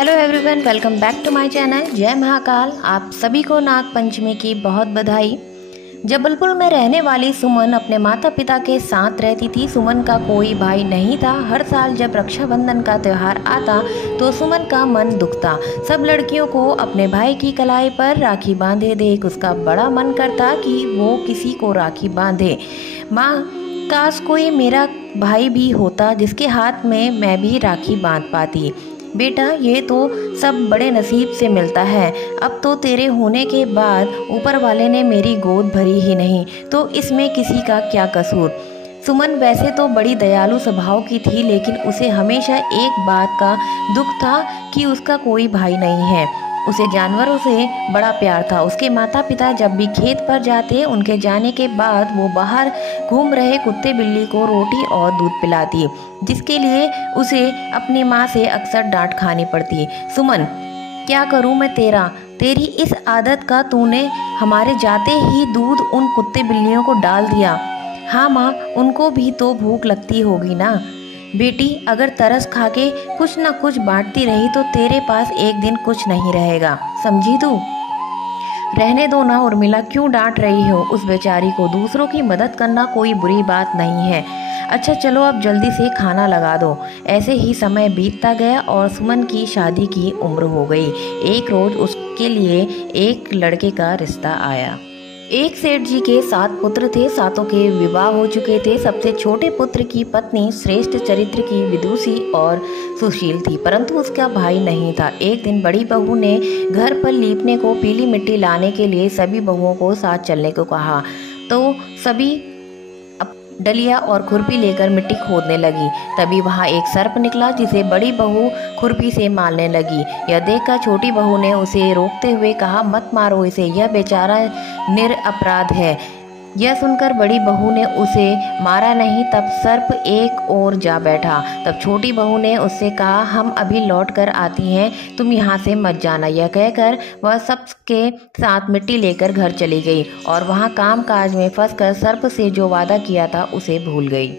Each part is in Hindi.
Hello everyone, welcome back to my channel. जय महाकाल। आप सभी को नाग पंचमी की बहुत बधाई। जबलपुर में रहने वाली सुमन अपने माता पिता के साथ रहती थी। सुमन का कोई भाई नहीं था। हर साल जब रक्षाबंधन का त्यौहार आता तो सुमन का मन दुखता। सब लड़कियों को अपने भाई की कलाई पर राखी बांधे देख उसका बड़ा मन करता कि वो किसी को राखी बांधे। माँ, काश कोई मेरा भाई भी होता जिसके हाथ में मैं भी राखी बांध पाती। बेटा, ये तो सब बड़े नसीब से मिलता है। अब तो तेरे होने के बाद ऊपर वाले ने मेरी गोद भरी ही नहीं, तो इसमें किसी का क्या कसूर। सुमन वैसे तो बड़ी दयालु स्वभाव की थी, लेकिन उसे हमेशा एक बात का दुख था कि उसका कोई भाई नहीं है। उसे जानवरों से बड़ा प्यार था। उसके माता पिता जब भी खेत पर जाते, उनके जाने के बाद वो बाहर घूम रहे कुत्ते बिल्ली को रोटी और दूध पिलाती, जिसके लिए उसे अपनी माँ से अक्सर डांट खानी पड़ती। सुमन, क्या करूँ मैं तेरी इस आदत का। तूने हमारे जाते ही दूध उन कुत्ते बिल्लियों को डाल दिया। हाँ माँ, उनको भी तो भूख लगती होगी ना। बेटी, अगर तरस खा के कुछ न कुछ बांटती रही तो तेरे पास एक दिन कुछ नहीं रहेगा, समझी तू। रहने दो ना उर्मिला, क्यों डांट रही हो उस बेचारी को। दूसरों की मदद करना कोई बुरी बात नहीं है। अच्छा चलो, अब जल्दी से खाना लगा दो। ऐसे ही समय बीतता गया और सुमन की शादी की उम्र हो गई। एक रोज उसके लिए एक लड़के का रिश्ता आया। एक सेठ जी के 7 पुत्र थे। 7 के विवाह हो चुके थे। सबसे छोटे पुत्र की पत्नी श्रेष्ठ चरित्र की विदुषी और सुशील थी, परंतु उसका भाई नहीं था। एक दिन बड़ी बहू ने घर पर लीपने को पीली मिट्टी लाने के लिए सभी बहुओं को साथ चलने को कहा, तो सभी डलिया और खुरपी लेकर मिट्टी खोदने लगी। तभी वहां एक सर्प निकला, जिसे बड़ी बहू खुरपी से मारने लगी। यह देखकर छोटी बहू ने उसे रोकते हुए कहा, मत मारो इसे, यह बेचारा निरपराध है। यह सुनकर बड़ी बहू ने उसे मारा नहीं। तब सर्प एक ओर जा बैठा। तब छोटी बहू ने उससे कहा, हम अभी लौट कर आती हैं, तुम यहाँ से मत जाना। यह कहकर वह सबके साथ मिट्टी लेकर घर चली गई और वहाँ काम काज में फंसकर सर्प से जो वादा किया था उसे भूल गई।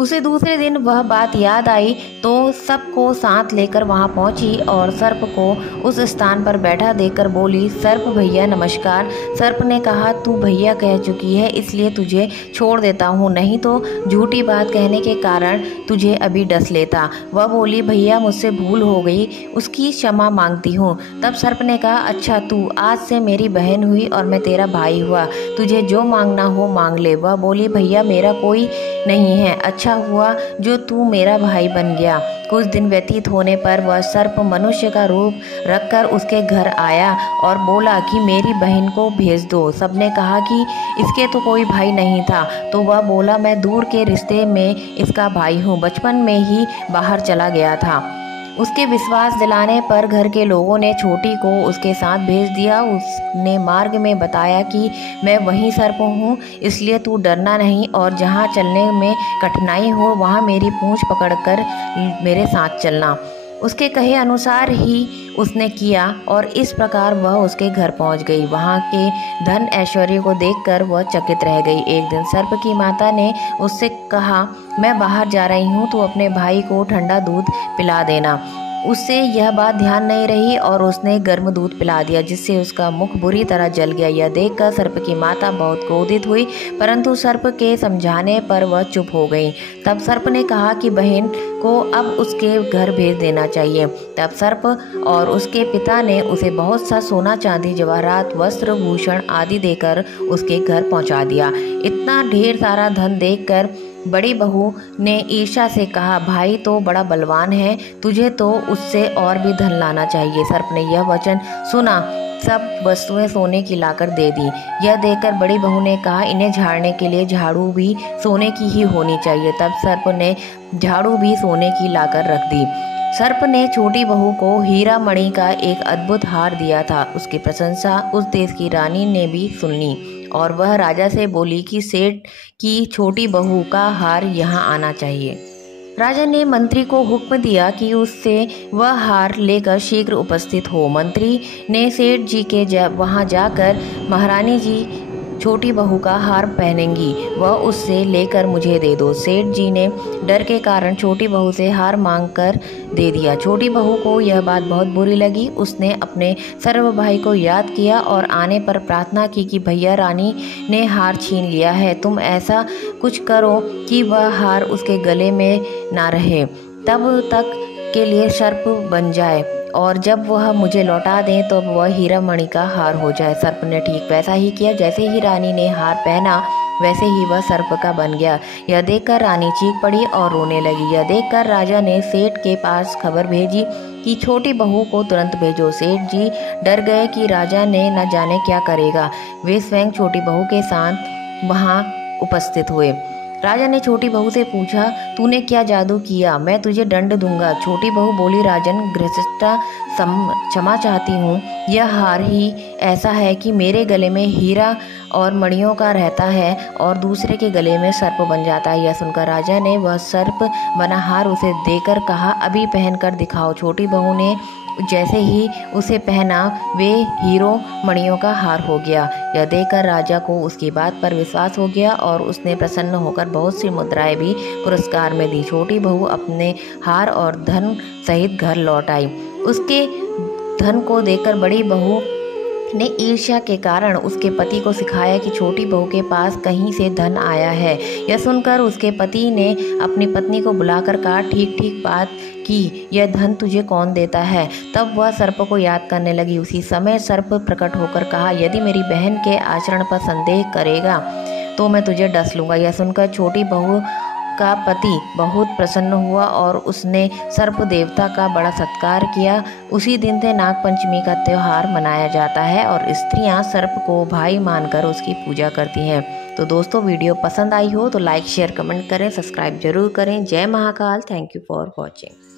उसे दूसरे दिन वह बात याद आई तो सबको साथ लेकर वहां पहुंची और सर्प को उस स्थान पर बैठा देखकर बोली, सर्प भैया नमस्कार। सर्प ने कहा, तू भैया कह चुकी है इसलिए तुझे छोड़ देता हूँ, नहीं तो झूठी बात कहने के कारण तुझे अभी डस लेता। वह बोली, भैया मुझसे भूल हो गई, उसकी क्षमा मांगती हूँ। तब सर्प ने कहा, अच्छा तू आज से मेरी बहन हुई और मैं तेरा भाई हुआ, तुझे जो मांगना हो मांग ले। वह बोली, भैया मेरा कोई नहीं है, अच्छा हुआ जो तू मेरा भाई बन गया। कुछ दिन व्यतीत होने पर वह सर्प मनुष्य का रूप रखकर उसके घर आया और बोला कि मेरी बहन को भेज दो। सबने कहा कि इसके तो कोई भाई नहीं था, तो वह बोला, मैं दूर के रिश्ते में इसका भाई हूँ, बचपन में ही बाहर चला गया था। उसके विश्वास दिलाने पर घर के लोगों ने छोटी को उसके साथ भेज दिया। उसने मार्ग में बताया कि मैं वही सर्प हूँ, इसलिए तू डरना नहीं और जहाँ चलने में कठिनाई हो वहाँ मेरी पूँछ पकड़कर मेरे साथ चलना। उसके कहे अनुसार ही उसने किया और इस प्रकार वह उसके घर पहुंच गई। वहां के धन ऐश्वर्य को देखकर वह चकित रह गई। एक दिन सर्प की माता ने उससे कहा, मैं बाहर जा रही हूं, तू अपने भाई को ठंडा दूध पिला देना। उससे यह बात ध्यान नहीं रही और उसने गर्म दूध पिला दिया, जिससे उसका मुख बुरी तरह जल गया। यह देखकर सर्प की माता बहुत क्रोधित हुई, परंतु सर्प के समझाने पर वह चुप हो गई। तब सर्प ने कहा कि बहन को अब उसके घर भेज देना चाहिए। तब सर्प और उसके पिता ने उसे बहुत सा सोना चांदी जवाहरात वस्त्र भूषण आदि देकर उसके घर पहुंचा दिया। इतना ढेर सारा धन देखकर बड़ी बहू ने ईर्ष्या से कहा, भाई तो बड़ा बलवान है, तुझे तो उससे और भी धन लाना चाहिए। सर्प ने यह वचन सुना, सब वस्तुएं सोने की लाकर दे दी। यह देखकर बड़ी बहू ने कहा, इन्हें झाड़ने के लिए झाड़ू भी सोने की ही होनी चाहिए। तब सर्प ने झाड़ू भी सोने की लाकर रख दी। सर्प ने छोटी बहू को हीरा मणि का एक अद्भुत हार दिया था। उसकी प्रशंसा उस देश की रानी ने भी सुन ली और वह राजा से बोली कि सेठ की छोटी बहू का हार यहाँ आना चाहिए। राजा ने मंत्री को हुक्म दिया कि उससे वह हार लेकर शीघ्र उपस्थित हो। मंत्री ने सेठ जी के वहाँ जाकर महारानी जी छोटी बहू का हार पहनेंगी वह उससे लेकर मुझे दे दो। सेठ जी ने डर के कारण छोटी बहू से हार मांग कर दे दिया। छोटी बहू को यह बात बहुत बुरी लगी। उसने अपने सर्व भाई को याद किया और आने पर प्रार्थना की कि भैया रानी ने हार छीन लिया है, तुम ऐसा कुछ करो कि वह हार उसके गले में ना रहे, तब तक के लिए सर्प बन जाए और जब वह मुझे लौटा दें तो वह हीरा मणि का हार हो जाए। सर्प ने ठीक वैसा ही किया। जैसे ही रानी ने हार पहना वैसे ही वह सर्प का बन गया। यह देखकर रानी चीख पड़ी और रोने लगी। यह देखकर राजा ने सेठ के पास खबर भेजी कि छोटी बहू को तुरंत भेजो। सेठ जी डर गए कि राजा ने न जाने क्या करेगा। वे स्वयं छोटी बहू के साथ वहाँ उपस्थित हुए। राजा ने छोटी बहू से पूछा, तूने क्या जादू किया? मैं तुझे दंड दूंगा। छोटी बहू बोली, राजन गृहस्था क्षमा चाहती हूँ। यह हार ही ऐसा है कि मेरे गले में हीरा और मणियों का रहता है और दूसरे के गले में सर्प बन जाता है। यह सुनकर राजा ने वह सर्प बना हार उसे देकर कहा, अभी पहन कर दिखाओ। छोटी बहू ने जैसे ही उसे पहना वे हीरों मणियों का हार हो गया। यह देखकर राजा को उसकी बात पर विश्वास हो गया और उसने प्रसन्न होकर बहुत सी मुद्राएं भी पुरस्कार में दी। छोटी बहू अपने हार और धन सहित घर लौट आई। उसके धन को देखकर बड़ी बहू ने ईर्ष्या के कारण उसके पति को सिखाया कि छोटी बहू के पास कहीं से धन आया है। यह सुनकर उसके पति ने अपनी पत्नी को बुलाकर कहा, ठीक ठीक बात की, यह धन तुझे कौन देता है? तब वह सर्प को याद करने लगी। उसी समय सर्प प्रकट होकर कहा, यदि मेरी बहन के आचरण पर संदेह करेगा तो मैं तुझे डस लूँगा। यह सुनकर छोटी बहू का पति बहुत प्रसन्न हुआ और उसने सर्प देवता का बड़ा सत्कार किया। उसी दिन से नागपंचमी का त्यौहार मनाया जाता है और स्त्रियां सर्प को भाई मानकर उसकी पूजा करती हैं। तो दोस्तों, वीडियो पसंद आई हो तो लाइक शेयर कमेंट करें, सब्सक्राइब जरूर करें। जय Mahakal. Thank you for watching.